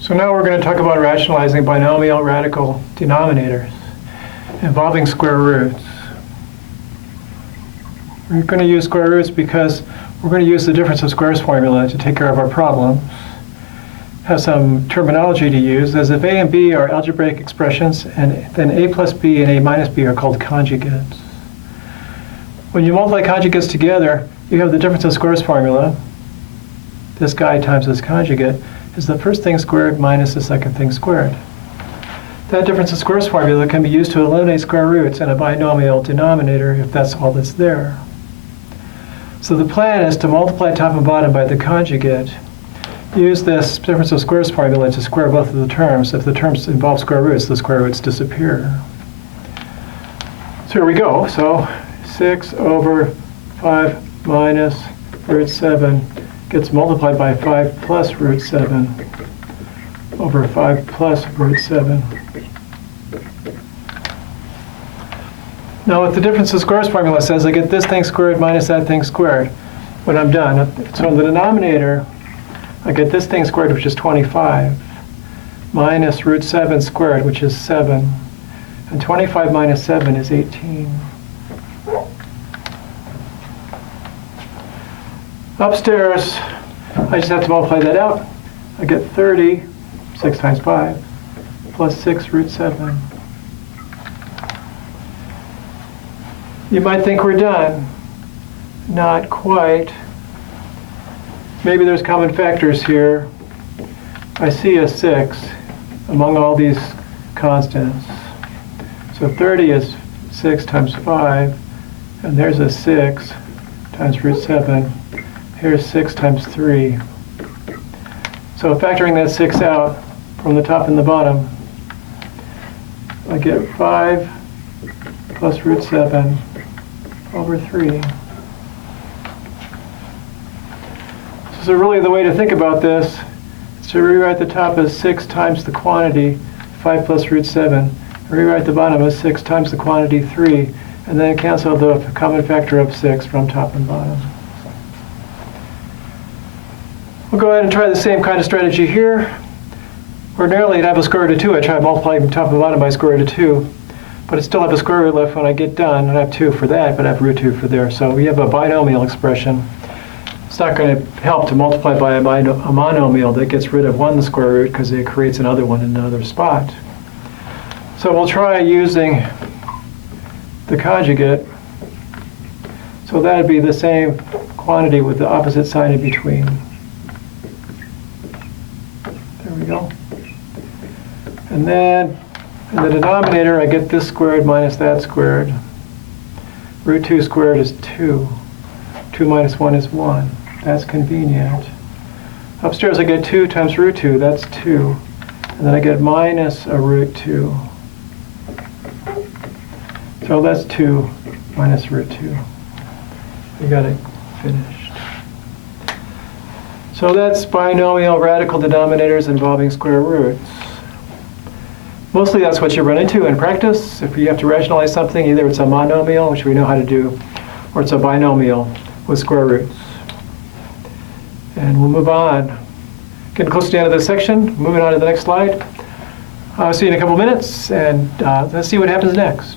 So now we're going to talk about rationalizing binomial radical denominators involving square roots. We're going to use square roots because we're going to use the difference of squares formula to take care of our problems. Have some terminology to use, as if a and b are algebraic expressions, and then a plus b and a minus b are called conjugates. When you multiply conjugates together, you have the difference of squares formula. This guy times this conjugate is the first thing squared minus the second thing squared. That difference of squares formula can be used to eliminate square roots in a binomial denominator if that's all that's there. So the plan is to multiply top and bottom by the conjugate. Use this difference of squares formula to square both of the terms. If the terms involve square roots, the square roots disappear. So here we go. So 6 over 5 minus root 7 gets multiplied by 5 plus root 7 over 5 plus root 7. Now what the difference of squares formula says, I get this thing squared minus that thing squared when I'm done. So in the denominator, I get this thing squared, which is 25, minus root 7 squared, which is 7. And 25 minus 7 is 18. Upstairs, I just have to multiply that out. I get 30, 6 times 5, plus 6 root 7. You might think we're done. Not quite. Maybe there's common factors here. I see a 6 among all these constants. So 30 is 6 times 5, and there's a 6 times root 7. Here's 6 times 3. So factoring that 6 out from the top and the bottom, I get 5 plus root 7 over 3. So really the way to think about this is to rewrite the top as 6 times the quantity, 5 plus root 7, and rewrite the bottom as 6 times the quantity, 3, and then cancel the common factor of 6 from top and bottom. We'll go ahead and try the same kind of strategy here. Ordinarily, I'd have a square root of 2. I try to multiply top and bottom by square root of 2. But I still have a square root left when I get done. And I have 2 for that, but I have root 2 for there. So we have a binomial expression. It's not going to help to multiply by a monomial that gets rid of one square root because it creates another one in another spot. So we'll try using the conjugate. So that would be the same quantity with the opposite sign in between. There we go. And then in the denominator, I get this squared minus that squared. Root 2 squared is 2. 2 minus 1 is 1. That's convenient. Upstairs, I get 2 times root 2. That's 2. And then I get minus a root 2. So that's 2 minus root 2. We got it finished. So that's binomial radical denominators involving square roots. Mostly that's what you run into in practice. If you have to rationalize something, either it's a monomial, which we know how to do, or it's a binomial with square roots. And we'll move on. Getting close to the end of this section, moving on to the next slide. I'll see you in a couple minutes, and let's see what happens next.